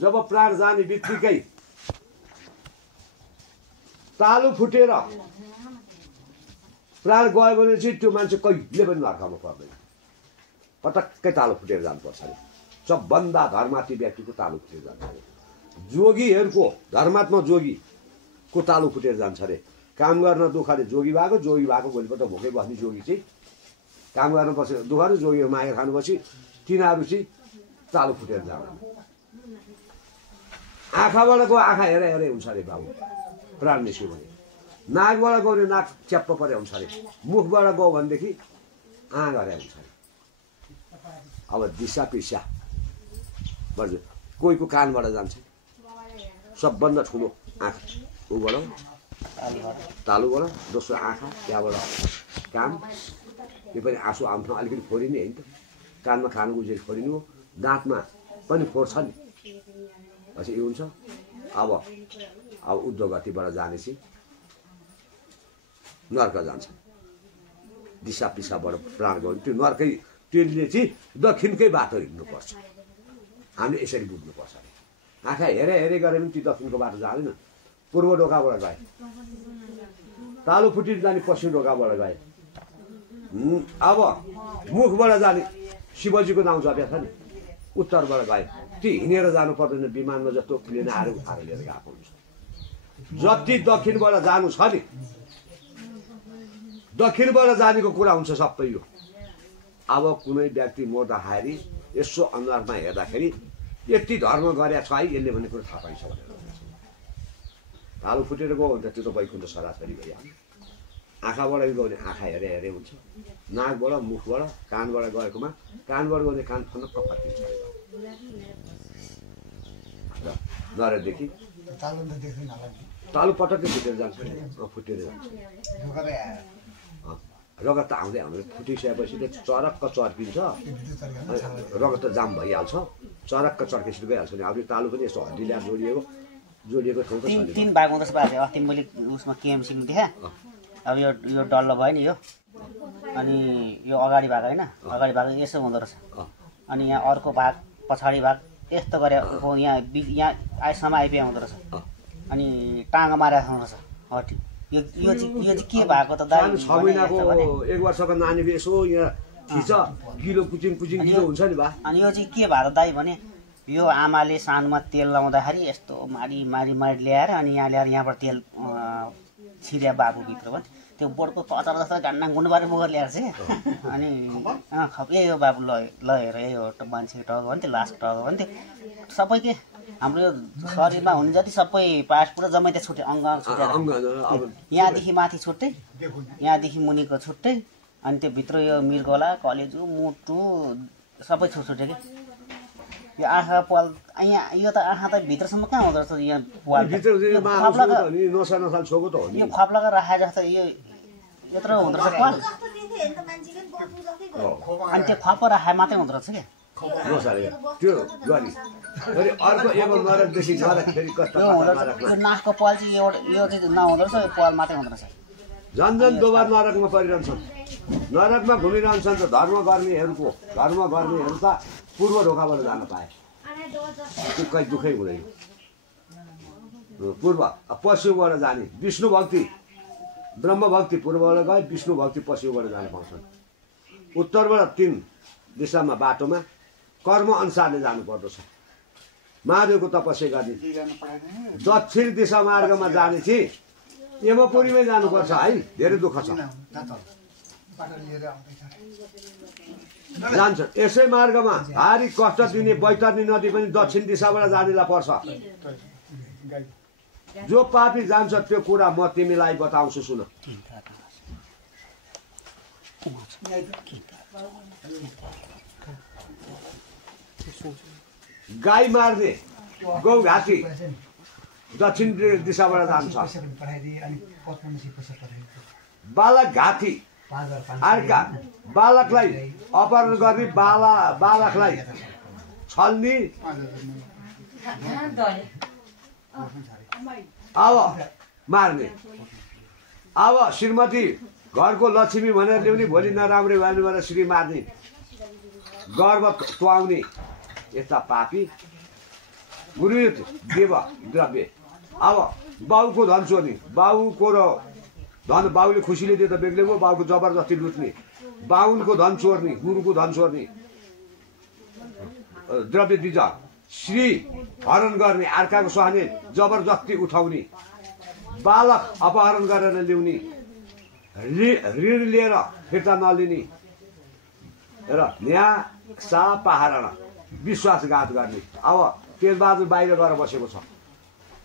जब प्राण जाने बित्तिकै तालु फुटेर प्राण गयो भने चाहिँ त्यो मान्छे कहिले पनि नर्कमा पर्दैन। पटक्कै तालु फुटेर जानुपर्छ अरे। सबभन्दा धर्मार्थी व्यक्तिको तालु फुटेर जान्छ अरे। जोगीहरूको धर्मात्मा जोगीको तालु फुटेर जान्छ अरे। काम गर्न दुःखले जोगी भएको भोलिपल्ट भोकै बस्ने जोगी चाहिँ काम गर्न पछि दुःखले जोगी मागेर खानुपर्छ तिनीहरू चाहिँ तालु फुटेर जान्छ। आँखाबाट गयो आँखा हेरे हुन्छ अरे बाबु प्राण निस्क्यो भने। नाकबाट गयो भने नाक च्याप्प परे हुन्छ अरे। मुखबाट गयो भनेदेखि गरे हुन्छ अरे। अब दिशा पिसा बर्जु कोहीको कानबाट जान्छ सबभन्दा ठुलो आँखा ऊबाट तालुबाट दोस्रो आँखा त्यहाँबाट कान यो पनि आँसु आउँछ अलिकति फोरिने होइन त कानमा खानु उजेर फोरिनु हो दाँतमा पनि फोर्छ नि पछि यो हुन्छ। अब उद्धव गतिबाट जानेपछि नर्क जान्छ दिशा पिसाबाट प्राण गयो त्यो नर्कै त्यसले चाहिँ दक्षिणकै बाटो हिँड्नुपर्छ। हामीले यसरी बुझ्नुपर्छ। आँखा हेरे गरे पनि त्यो दक्षिणको बाटो जाँदैन पूर्व ढोकाबाट गए तालु फुटेर जाने पश्चिम ढोकाबाट गए। अब मुखबाट जाने शिवजीको नाउँ जप्या छ नि उत्तरबाट गए त्यो हिँडेर जानु पर्दैन विमानमा जस्तो प्लेन आएर उठाएर लिएर गएको हुन्छ। जति दक्षिणबाट जानु छ नि दक्षिणबाट जानेको कुरा हुन्छ सबै यो। अब कुनै व्यक्ति मर्दाखेरि यसो अनुहारमा हेर्दाखेरि यति धर्म गरेका छ है यसले भन्ने कुरो थाहा पाइन्छ भनेर तालु फुटेर गयो भने त त्यो त वैकुण्ठ सरासरी भइहाल्यो। आँखाबाट गयो भने आँखा हेरे हुन्छ। नाकबाट मुखबाट कानबाट गएकोमा कानबाट गयो भने कान फनक्क फर्किन्छ नरेदेखि तालु पटक्कै फुटेर जान्छ फुटेर जान्छ। रगत त आउँदै फुटिसकेपछि त चरक्क चर्किन्छ रगत त जाम भइहाल्छ चरक्क चर्केपछि गइहाल्छ नि। अब तालु पनि यस्तो हड्डी ल्याएर जोडिएको ठाउँ त तीन भाग हुँदछ बाजे अस्ति मैले उसमा केएमसीमा देखेँ। अब यो डल्लो भयो नि यो अनि यो अगाडि भाग होइन अगाडि भाग यसो हुँदो रहेछ अनि यहाँ अर्को भाग पछाडि भाग यस्तो गरे यहाँ आइसम्म आइपुगे हुँदो रहेछ अनि टाँगा मारेको हुँदो रहेछ हड्डी। यो चाहिँ के भएको त दाइ 6 महिनाको 1 वर्षको नानीको यसो यहाँ खिच किलो कुचिङ किलो हुन्छ नि बा। अनि यो चाहिँ के भएको दाइ भने यो आमाले सानोमा तेल लाउँदाखेरि यस्तो मारी ल्याएर अनि यहाँ ल्याएर यहाँबाट तेल छिर्या बाबुभित्र पनि त्यो बोर्डको कचर जस्तो घान्ना गुन्ड बारे बोकेर ल्याएर चाहिँ अनि खपे यो बाबु ल हेर यो मान्छेको टाउको भने त्यो लासको टाउको भने त्यो सबै के हाम्रो यो शरीरमा हुने जति सबै पार्ट पुरा जम्मै त्यहाँ छुट्टै अङ्ग छुट्टै यहाँदेखि माथि छुट्टै यहाँदेखि मुनिको छुट्टै अनि त्यो भित्र यो मृगौला कलेजु मुटु सबै छुट्टै के यो आँखा पाल यहाँ यो त आँखा त भित्रसम्म कहाँ हुँदो रहेछ यहाँ पाल यो खप्लाको राखे जस्तो यो यत्रो हुँदो रहेछ पाल अनि त्यो खप्प राखे मात्रै हुँदो रहेछ क्या नाकको पाल चाहिँ यो चाहिँ नहुँदो रहेछ यो पाल मात्रै हुँदो रहेछ। झन् दोबार नरकमा परिरहन्छन् नरकमा घुमिरहन्छन् त धर्म गर्नेहरू त पूर्व ढोकाबाट जान पाए दुःखै हुँदैन। पूर्व पश्चिमबाट जाने विष्णु भक्ति ब्रह्म भक्ति पूर्वबाट गए विष्णु भक्ति पश्चिमबाट जान पाउँछन्। उत्तरबाट 3 दिशामा बाटोमा कर्म अनुसारले जानु पर्दछ महादेवको तपस्या गर्ने। दक्षिण दिशा मार्गमा जाने चाहिँ यमपुरीमै जानुपर्छ है धेरै दुःख छ जान्छ। यसै मार्गमा भारी कष्ट दिने बैतरणी नदी पनि दक्षिण दिशाबाट जानेलाई पर्छ। जो पापी जान्छ त्यो कुरा म तिमीलाई बताउँछु सुन। गाई मार्ने गौघाटी दक्षिण दिशाबाट जान्छ। बालक घाटी अर्का बालकलाई अपहरण गर्ने बालकलाई छल्ने अब मार्ने। अब श्रीमती घरको लक्ष्मी भनेर ल्याउने भोलि नराम्रै भयो भने श्री मार्ने गर्व तुवाउने यस्ता पापी गुरुत देव द्रव्य। अब बाउको धन चोर्ने, बाउको र धन बाउले खुसीले दिए त बेग्लै भयो, बाउको जबरजस्ती लुट्ने, बाहुनको धन चोर्ने, गुरुको धन चोर्ने, द्रव्य दिज श्री हरण गर्ने, अर्काको सहने जबरजस्ती उठाउने, बालक अपहरण गरेर ल्याउने, ऋण लिएर फिर्ता नलिने र न्याय सा पहारण विश्वासघात गर्ने। अब तेजबहादुर बाहिर गएर बसेको छ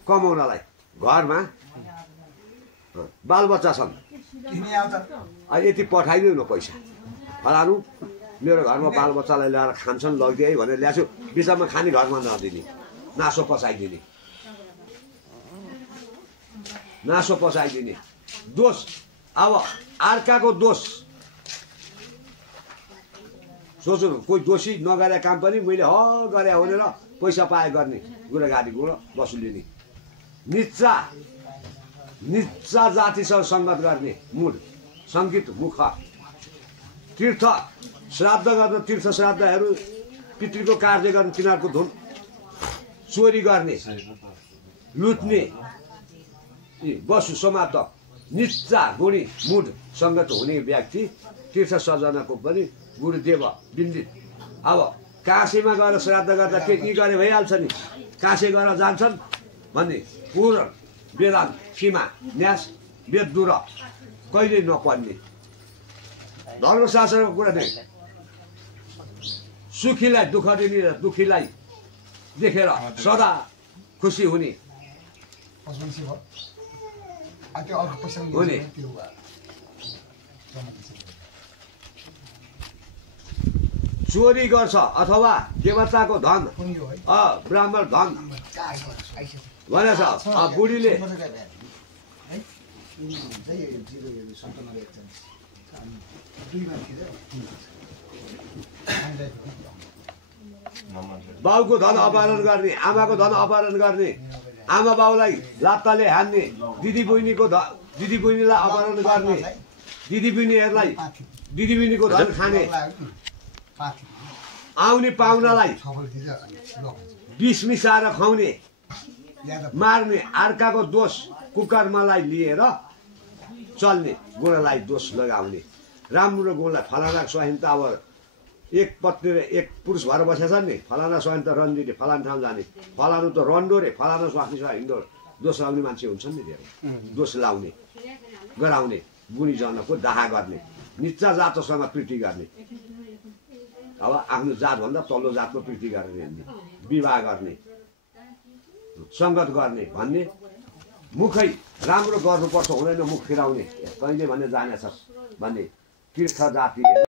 कमाउनलाई, घरमा बालबच्चा छन्, यति पठाइदिउ न पैसा, फलानु मेरो घरमा बालबच्चालाई ल्याएर खान्छन् लगिदिए है भनेर ल्याएको छु, बिचमा खाने घरमा नदिने, नासो पचाइदिने, नासो पचाइदिने दोष। अब अर्काको दोष सोच्नु, कोही दोषी नगरे काम पनि मैले गरे भनेर पैसा पाए गर्ने, गुरागाडी गुण वसुलिने, निच्चा निच्चा जातिसँग सङ्गत गर्ने मुड सङ्गीत मुख, तीर्थ श्राद्ध गर्न, तीर्थ श्राद्धहरू पितृको कार्य गर्ने तिनीहरूको धुन, चोरी गर्ने, लुट्ने, बसु समाप्त, निच्चा गुणी मुड सङ्गत हुने व्यक्ति तीर्थ सजनाको पनि गुरुदेव बिन्दित। अब काशीमा गएर श्राद्ध गर्दा के यी गरे भइहाल्छ नि, काशी गएर जान्छन् भन्ने पूर्ण वेदान्त सीमा न्यास वेददुर कहिले नपढ्ने धर्मशास्त्रको कुरा नै, सुखीलाई दुःख दिने र दुःखीलाई देखेर सदा खुसी हुने हुने, चोरी गर्छ अथवा देवताको धन ब्राह्मण धन भनेछ। बुढीले बाउको धन अपहरण गर्ने, आमाको धन अपहरण गर्ने, आमा बाउलाई लात्ताले हान्ने, दिदी बहिनीलाई अपहरण गर्ने, दिदी बहिनीको धन खाने, आउने पाहुनालाई विष मिसाएर खुवाउने, मार्ने, अर्काको दोष कुकर्मलाई लिएर चल्ने, गुणलाई दोष लगाउने, राम्रो गुणलाई फलाना स्वाइन त अब एक पत्नी र एक पुरुष भएर बसेछ नि, फलाना स्वाइन त रन्दिने, फलाना ठाउँ जाने, फलानु त रन्डो रे, फलाना स्वास्नी हिँड्दो, दोष लाउने मान्छे हुन्छन् नि धेरै, दोष लाउने गराउने, गुणीजनको दाहा गर्ने, निच्चा जातसँग प्रीति गर्ने, अब आफ्नो जातभन्दा तल्लो जातको प्रीति गरेर हिँड्ने, विवाह गर्ने, सङ्गत गर्ने भन्ने, मुखै राम्रो गर्नुपर्छ हुँदैन मुख फिराउने, कहिले भने जानेछस् भन्ने तीर्थ जाति